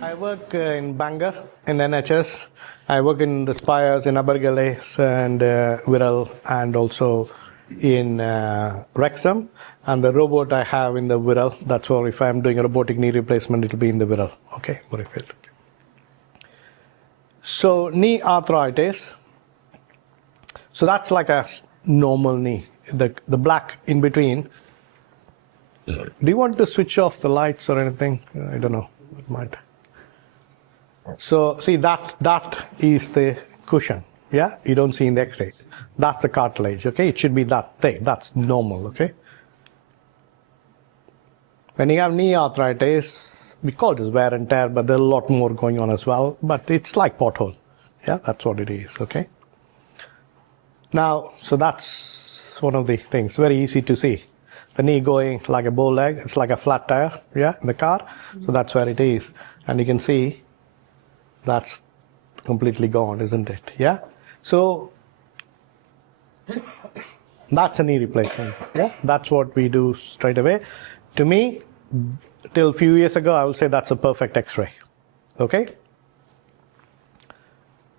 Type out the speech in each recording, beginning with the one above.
I work in Bangor in NHS. I work in the Spires in Abergele and Wirral, and also in Wrexham. And the robot I have in the Wirral, that's where if I'm doing a robotic knee replacement, it'll be in the Wirral. Okay, so knee arthritis. So that's like a normal knee. The black in between. Do you want to switch off the lights or anything? I don't know. It might. So see that is the cushion. Yeah, you don't see in the X-ray. That's the cartilage. Okay, it should be that thick. That's normal. Okay. When you have knee arthritis, we call this wear and tear, but there's a lot more going on as well. But it's like pothole. Yeah, that's what it is. Okay. Now, so that's one of the things. Very easy to see. The knee going like a bow leg. It's like a flat tire. Yeah, in the car. So that's where it is, and you can see that's completely gone, isn't it? Yeah. So that's a knee replacement. Yeah, that's what we do straight away. To me, till a few years ago, I will say that's a perfect X-ray. Okay.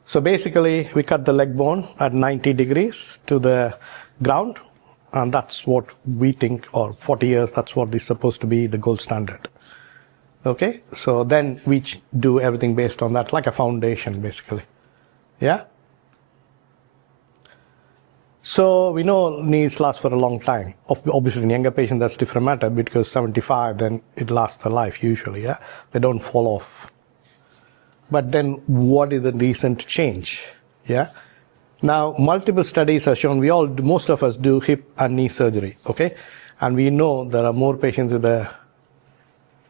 So basically, we cut the leg bone at 90 degrees to the ground, and that's what we think, or 40 years, that's what is supposed to be the gold standard. Okay, so then we do everything based on that, like a foundation, basically. Yeah. So we know knees last for a long time. Obviously, in younger patients, that's different matter, because 75, then it lasts their life usually. Yeah, they don't fall off. But then, what is the recent change? Yeah. Now, multiple studies have shown most of us do hip and knee surgery. Okay, and we know there are more patients with a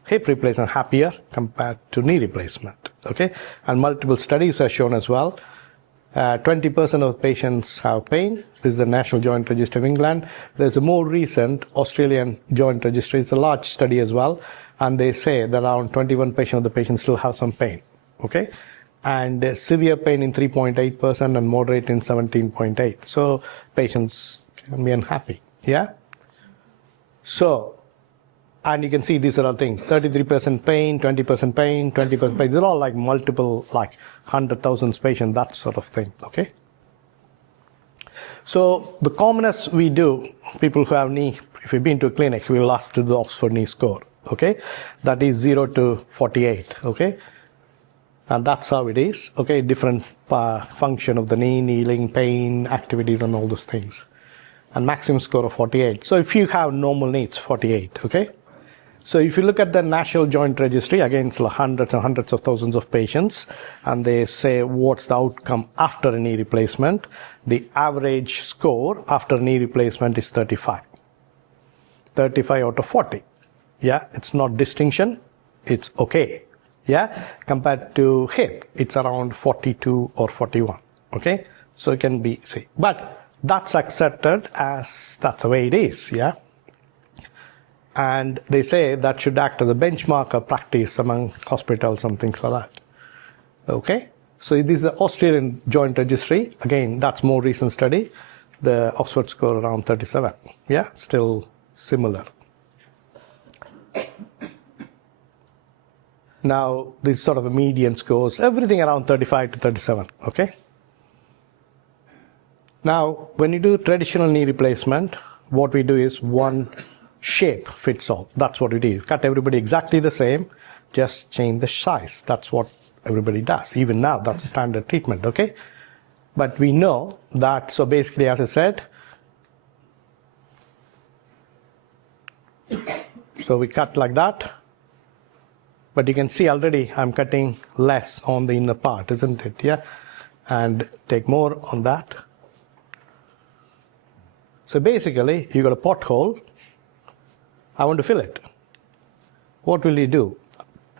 hip replacement happier compared to knee replacement. Okay, and multiple studies have shown as well. 20% of patients have pain. This is the National Joint Registry of England. There's a more recent Australian Joint Registry. It's a large study as well, and they say that around 21% of the patients still have some pain. Okay, and severe pain in 3.8% and moderate in 17.8%. So patients can be unhappy. Yeah. So, and you can see these are all things: 33% pain, 20% pain, 20% pain. These are all like multiple, like 100,000 patients, that sort of thing. Okay. So the commonest we do, people who have knee, if you've been to a clinic, we will ask to the Oxford knee score. Okay, that is 0 to 48. Okay. And that's how it is. Okay, different function of the knee, kneeling, pain, activities, and all those things. And maximum score of 48. So if you have normal needs, 48. Okay. So if you look at the National Joint Registry, again, it's hundreds and hundreds of thousands of patients, and they say what's the outcome after a knee replacement. The average score after knee replacement is 35. 35 out of 40. Yeah, it's not distinction. It's okay. Yeah, compared to hip, it's around 42 or 41. Okay, so it can be, see, but that's accepted as that's the way it is. Yeah, and they say that should act as a benchmark of practice among hospitals and things like that. Okay, so this is the Australian Joint Registry. Again, that's more recent study. The Oxford score around 37. Yeah, still similar. Now, this sort of a median scores, everything around 35 to 37, okay? Now, when you do traditional knee replacement, what we do is one shape fits all. That's what we do. Cut everybody exactly the same, just change the size. That's what everybody does. Even now, that's a standard treatment, okay? But we know that, so basically, as I said, so we cut like that. But you can see already I'm cutting less on the inner part, isn't it? Yeah. And take more on that. So basically, you got a pothole. I want to fill it. What will you do?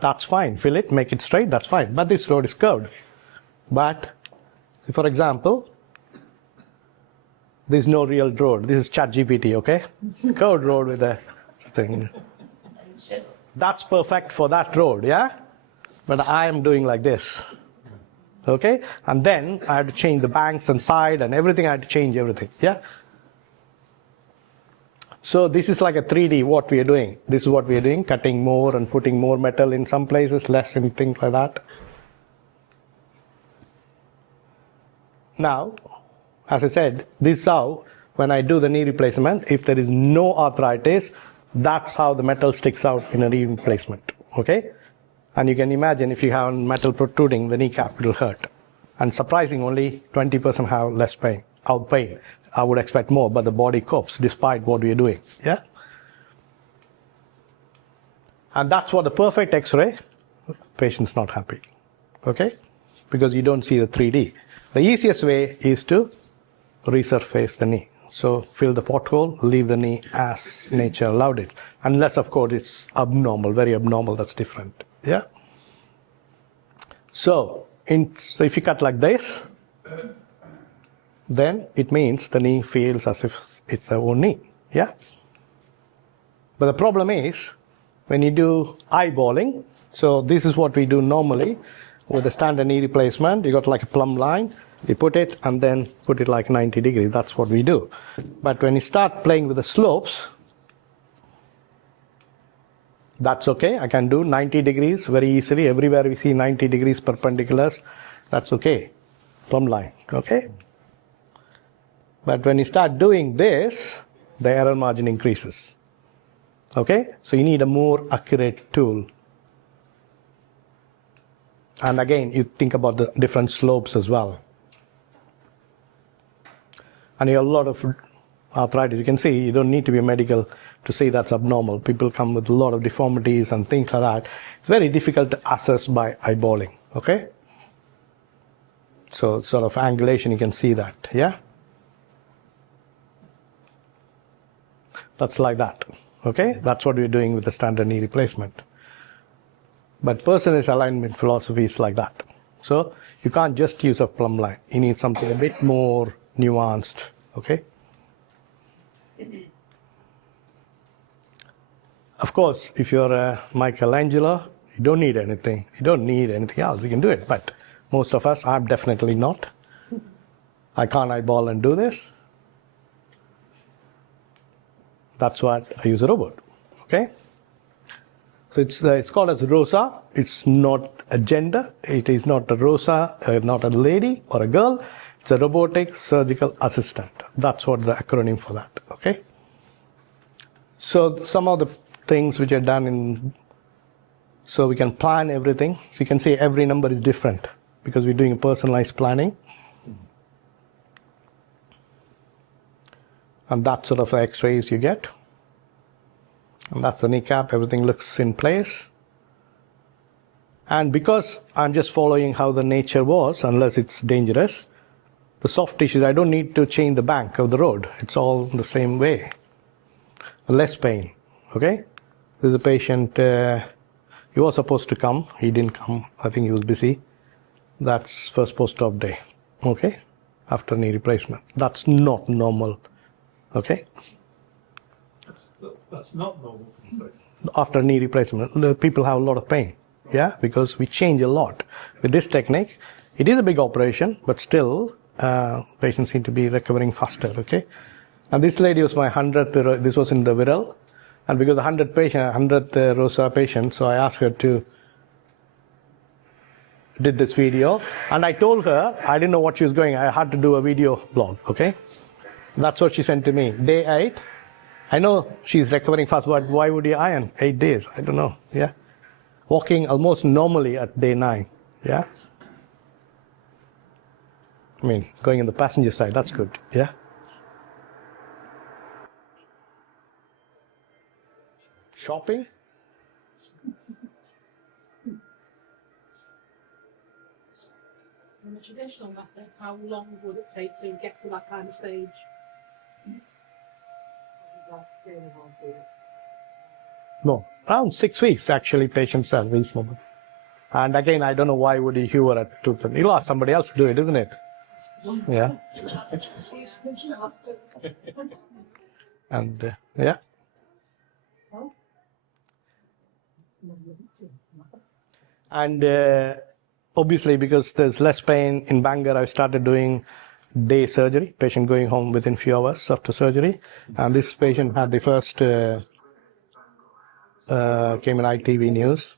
That's fine. Fill it, make it straight, that's fine. But this road is curved. But, for example, there's no real road. This is ChatGPT, okay? Curved road with a thing. That's perfect for that road, yeah? But I am doing like this. Okay? And then I have to change the banks and side and everything. I have to change everything, yeah? So this is like a 3D what we are doing. This is what we are doing, cutting more and putting more metal in some places, less in things like that. Now, as I said, this is how, when I do the knee replacement, if there is no arthritis, that's how the metal sticks out in a knee replacement, okay? And you can imagine if you have metal protruding, the kneecap will hurt. And surprising, only 20% have less pain, out pain. I would expect more, but the body copes despite what we are doing, yeah? And that's what the perfect X-ray, patient's not happy, okay? Because you don't see the 3D. The easiest way is to resurface the knee. So fill the pothole, leave the knee as nature allowed it. Unless, of course, it's abnormal, very abnormal, that's different, yeah? So if you cut like this, then it means the knee feels as if it's a own knee, yeah? But the problem is, when you do eyeballing, so this is what we do normally with a standard knee replacement. You got like a plumb line, you put it and then put it like 90 degrees, that's what we do. But when you start playing with the slopes, that's okay, I can do 90 degrees very easily. Everywhere we see 90 degrees perpendiculars, that's okay, plumb line, okay? But when you start doing this, the error margin increases, okay? So you need a more accurate tool. And again, you think about the different slopes as well. And you have a lot of arthritis. You can see, you don't need to be a medical to see that's abnormal. People come with a lot of deformities and things like that. It's very difficult to assess by eyeballing, okay? So sort of angulation, you can see that, yeah? That's like that, okay? That's what we're doing with the standard knee replacement. But personalized alignment philosophy is like that. So you can't just use a plumb line. You need something a bit more nuanced, okay? Of course, if you're Michelangelo, you don't need anything. You don't need anything else. You can do it. But most of us, I'm definitely not. I can't eyeball and do this. That's what I use a robot, okay? So it's called as ROSA. It's not a gender. It is not a ROSA, not a lady or a girl. It's a robotic surgical assistant. That's what the acronym for that, okay? So some of the things which are done in, so we can plan everything. So you can see every number is different because we're doing a personalized planning. And that's sort of the x-rays you get. And that's the kneecap, everything looks in place. And because I'm just following how the nature was, unless it's dangerous, the soft tissues, I don't need to change the bank of the road. It's all the same way. Less pain, okay? There's a patient, he was supposed to come, he didn't come, I think he was busy. That's first post-op day, okay? After knee replacement. That's not normal. Okay? That's not normal. After knee replacement, the people have a lot of pain. Yeah, because we change a lot. With this technique, it is a big operation, but still, patients seem to be recovering faster, okay? And this lady was my 100th, this was in the Viral, and because the 100th ROSA patient, so I asked her to did this video, and I told her, I didn't know what she was going, I had to do a video blog, okay? That's what she sent to me. Day 8, I know she's recovering fast, but why would you iron 8 days? I don't know, yeah? Walking almost normally at day 9, yeah? I mean, going in the passenger side, that's good, yeah? Shopping? In the traditional method, how long would it take to get to that kind of stage? No, around 6 weeks actually patients are reasonable. And again, I don't know why would you hear at 2:30. You'll ask somebody else to do it, isn't it? Yeah. And yeah. And obviously, because there's less pain in Bangor, I started doing day surgery, patient going home within few hours after surgery. And this patient had the first, came in ITV news.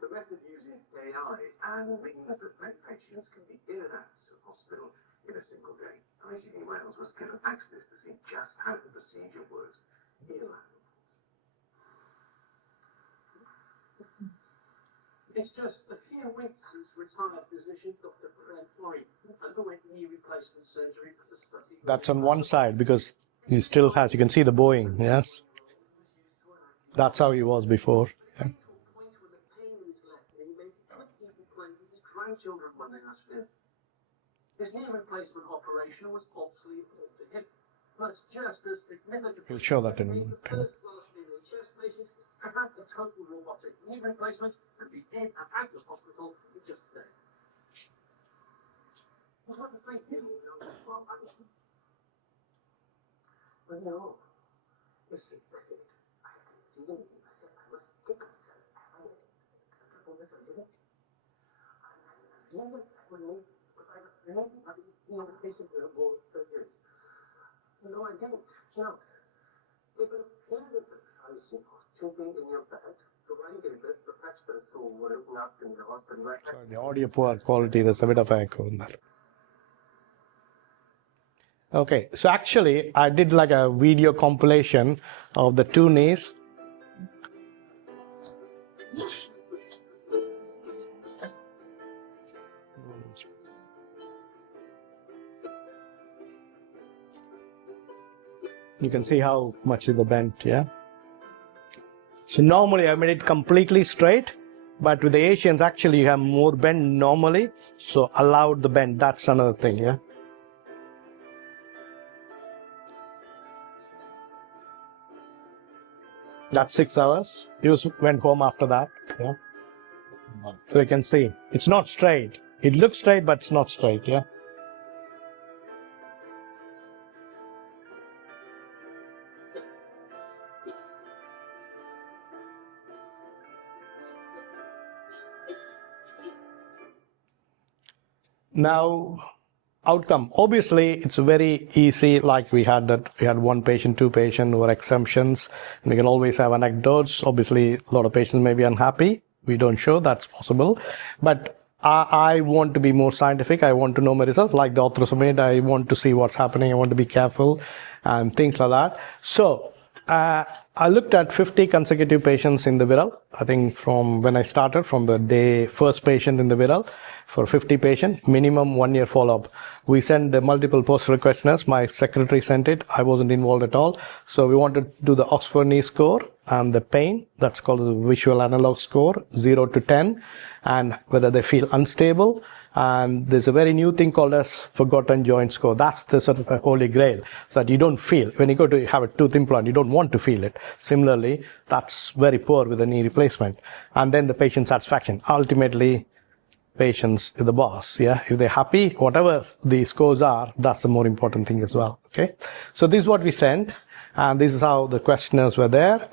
The method using AI and means that many patients can be in and out of hospital in a single day. ITV Wales was given access to see just how the procedure works in lab. It's just a few weeks since retired physician Dr. Florey underwent knee replacement surgery for the study. That's on one side because he still has, you can see the bowing, yes? That's how he was before. Yeah. Grandchildren when they asked him. His knee replacement operation was falsely reported to him. But just as significant. He'll show that in a minute. First-class NHS patients have had a total robotic knee replacement and be in and out of hospital in just a day. What do you think? Well, no. You see, I said, I must get myself out of the surgery. Never when we the patient will go surgery. No, I didn't. No. Even period of time, children in your bed, providing that the practical tool were not in the hospital. Sorry, the audio poor quality, there's a bit of echo in that. Okay, so actually I did like a video compilation of the two knees. You can see how much is the bend, yeah? So normally I made it completely straight, but with the Asians actually you have more bend normally, so allowed the bend, that's another thing, yeah? That's 6 hours. He went home after that, yeah? So you can see, it's not straight. It looks straight, but it's not straight, yeah? Now, outcome. Obviously, it's very easy. Like we had one patient, two patients, or exemptions. And we can always have anecdotes. Obviously, a lot of patients may be unhappy. We don't show that's possible. But I want to be more scientific. I want to know my results. Like the authors made, I want to see what's happening. I want to be careful and things like that. So, I looked at 50 consecutive patients in the Viral. I think from when I started, from the day first patient in the Viral, for 50 patients, minimum 1 year follow-up. We sent multiple postal questionnaires. My secretary sent it. I wasn't involved at all. So we wanted to do the Oxford knee score and the pain. That's called the visual analog score, 0 to 10, and whether they feel unstable. And there's a very new thing called as forgotten joint score. That's the sort of a holy grail, so that you don't feel. When you go to have a tooth implant, you don't want to feel it. Similarly, that's very poor with a knee replacement. And then the patient satisfaction. Ultimately, patients is the boss, yeah? If they're happy, whatever the scores are, that's the more important thing as well, okay? So this is what we sent, and this is how the questionnaires were there.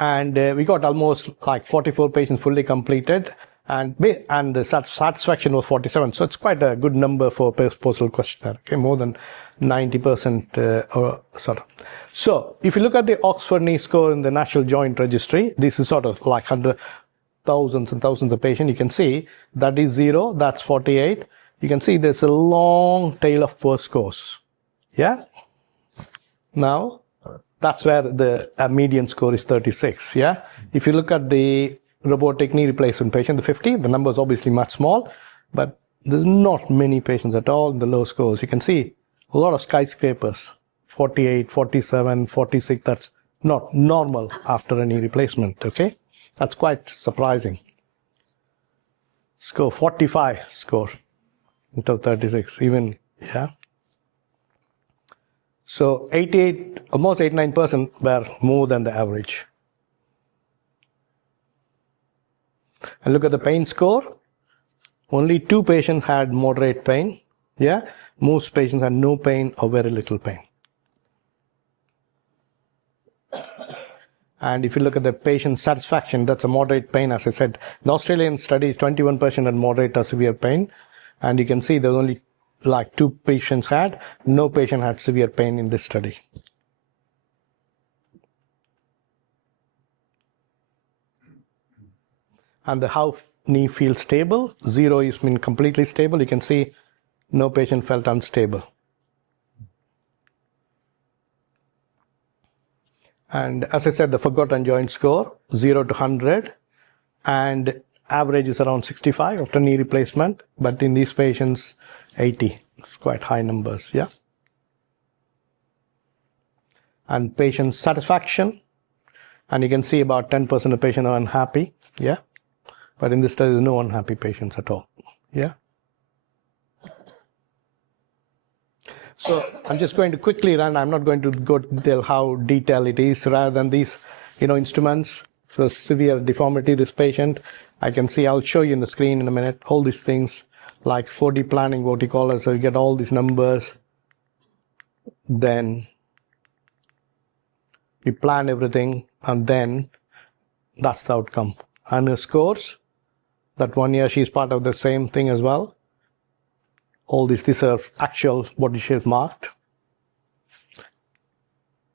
And we got almost like 44 patients fully completed, and the satisfaction was 47. So it's quite a good number for postal questionnaire, okay? More than 90% or sort of. So if you look at the Oxford knee score in the National Joint Registry, this is sort of like thousands and thousands of patients. You can see that is 0, that's 48. You can see there's a long tail of poor scores. Yeah? Now, that's where the median score is 36. Yeah? If you look at the robotic knee replacement patient, the 50, the number is obviously much small, but there's not many patients at all in the low scores. You can see a lot of skyscrapers, 48, 47, 46. That's not normal after a knee replacement, okay? That's quite surprising. Score 45 score out of 36, even, yeah. So 88, almost 89% were more than the average. And look at the pain score. Only 2 patients had moderate pain. Yeah, most patients had no pain or very little pain. And if you look at the patient satisfaction, that's a moderate pain, as I said. The Australian study, 21% had moderate or severe pain. And you can see there's only like 2 patients had. No patient had severe pain in this study. And how knee feels stable. 0 is mean completely stable. You can see no patient felt unstable. And as I said, the forgotten joint score, 0 to 100, and average is around 65 after knee replacement, but in these patients, 80. It's quite high numbers, yeah. And patient satisfaction, and you can see about 10% of patients are unhappy, yeah. But in this study, there's no unhappy patients at all, yeah. So I'm just going to quickly run. I'm not going to go tell how detailed it is rather than these, instruments. So severe deformity, this patient, I can see, I'll show you in the screen in a minute, all these things like 4D planning, what you call it. So you get all these numbers, then you plan everything, and then that's the outcome. And her scores, that 1 year she's part of the same thing as well. All these are actual what she has marked.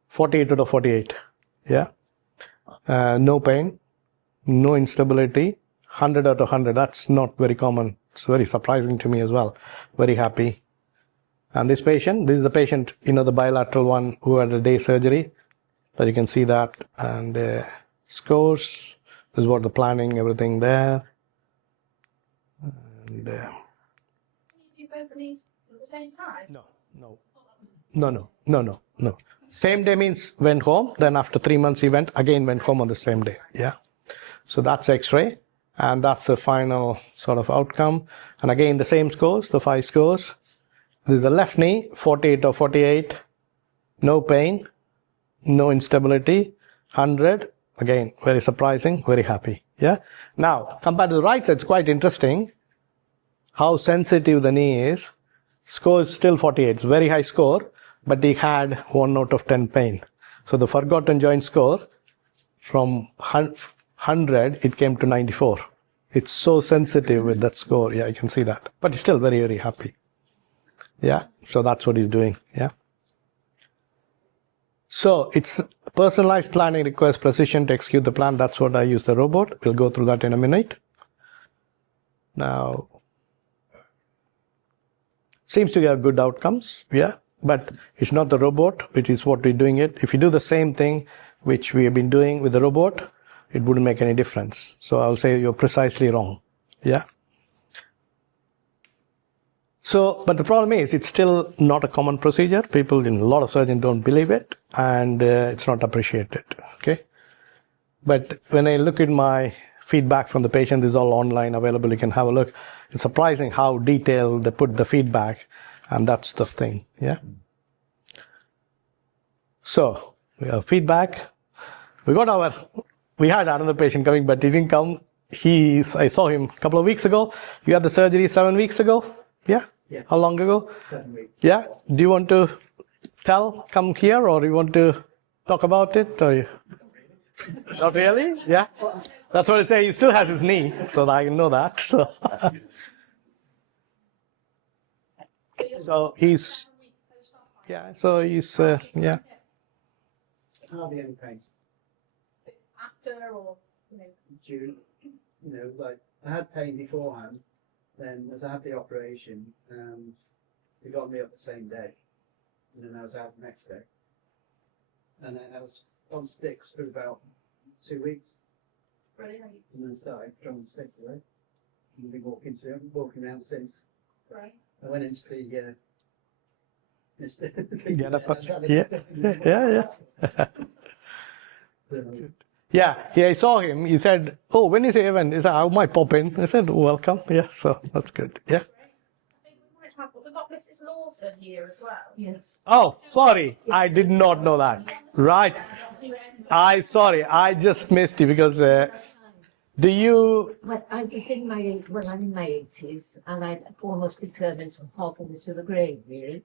48 out of 48, yeah. No pain, no instability, 100 out of 100. That's not very common. It's very surprising to me as well. Very happy. And this patient, this is the patient, the bilateral one who had a day surgery. So you can see that. And scores, this is what the planning, everything there. And You do both of these at the same time? No. Same day means went home, then after 3 months he went home on the same day, yeah. So that's X-ray, and that's the final sort of outcome. And again, the same scores, the 5 scores. This is the left knee, 48 or 48, no pain, no instability, 100, again, very surprising, very happy, yeah. Now, compared to the right side, it's quite interesting how sensitive the knee is. Score is still 48, it's very high score, but he had 1 out of 10 pain. So the forgotten joint score, from 100, it came to 94. It's so sensitive with that score, yeah, you can see that. But he's still very, very happy. Yeah, so that's what he's doing, yeah. So it's personalized planning requires precision to execute the plan. That's what I use the robot. We'll go through that in a minute. Now, seems to have good outcomes, yeah, but it's not the robot, which is what we're doing it. If you do the same thing which we have been doing with the robot, it wouldn't make any difference. So I'll say you're precisely wrong, yeah. So, but the problem is, it's still not a common procedure. People, a lot of surgeons don't believe it, and it's not appreciated, okay. But when I look at my feedback from the patient, this is all online available, you can have a look. It's surprising how detailed they put the feedback, and that's the thing, yeah. So we have feedback. We had another patient coming, but he didn't come. I saw him a couple of weeks ago. You had the surgery 7 weeks ago, yeah? Yeah. How long ago? 7 weeks. Yeah. Do you want to come here, or you want to talk about it, or not really? Yeah. That's what I say. He still has his knee, so I know that. So, so he's, yeah. So he's, yeah. Hardly any pain. After or, June, like I had pain beforehand. Then as I had the operation, they got me up the same day, and then I was out the next day. And then I was on sticks for about 2 weeks. Brilliant. And then started throwing sticks away. And I've been walking around since. Right. I went into the Mr. Ganapathi. Yeah. So, Yeah, I saw him. He said, "Oh, when is the event?" He said, "I might pop in." I said, "Welcome." Yeah, so that's good. Yeah. I think we might have, we've got Mrs. Lawson here as well. Yes. Oh, sorry, I did not know that. Right. Sorry, I just missed you because. Do you? Well, I'm in my 80s, and I'm almost determined to hobble to the grave, really.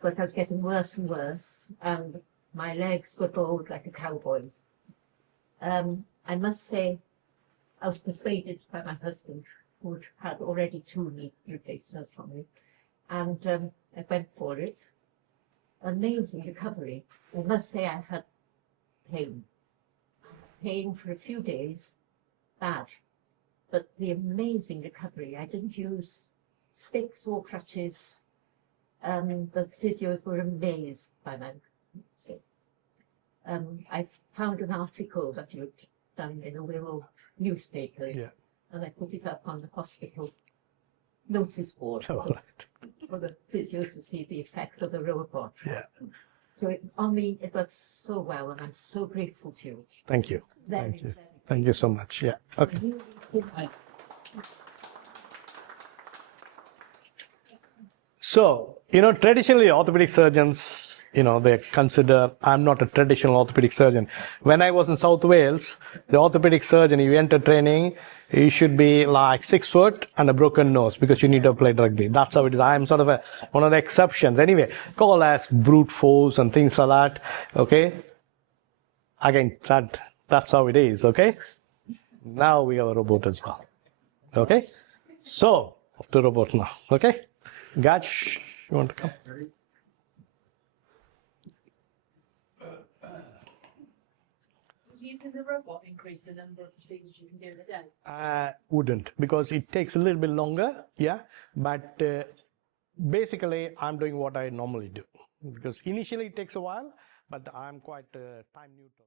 But I was getting worse and worse, and my legs were bowed like a cowboy's. I must say, I was persuaded by my husband, who had already 2 knee replacements from me, and I went for it. Amazing recovery. I must say I had pain for a few days, bad, but the amazing recovery. I didn't use sticks or crutches. The physios were amazed by my I found an article that you'd done in a Wirral newspaper, and I put it up on the hospital notice board for the physio to see the effect of the robot. Yeah. So on me, it works so well, and I'm so grateful to you. Thank you. Very, Thank you. very Thank you so much. Yeah. Okay. grateful. So, traditionally orthopedic surgeons, they consider, I'm not a traditional orthopedic surgeon. When I was in South Wales, the orthopedic surgeon, you enter training, you should be like 6 foot and a broken nose because you need to play rugby. That's how it is. I'm sort of one of the exceptions. Anyway, call as brute force and things like that. Okay. Again, that's how it is. Okay. Now we have a robot as well. Okay. So, off to robot now. Okay. Gaj, you want to come? Does using the robot increase the number of procedures you can do in a day? Wouldn't, because it takes a little bit longer, but basically I'm doing what I normally do, because initially it takes a while, but I'm quite time neutral.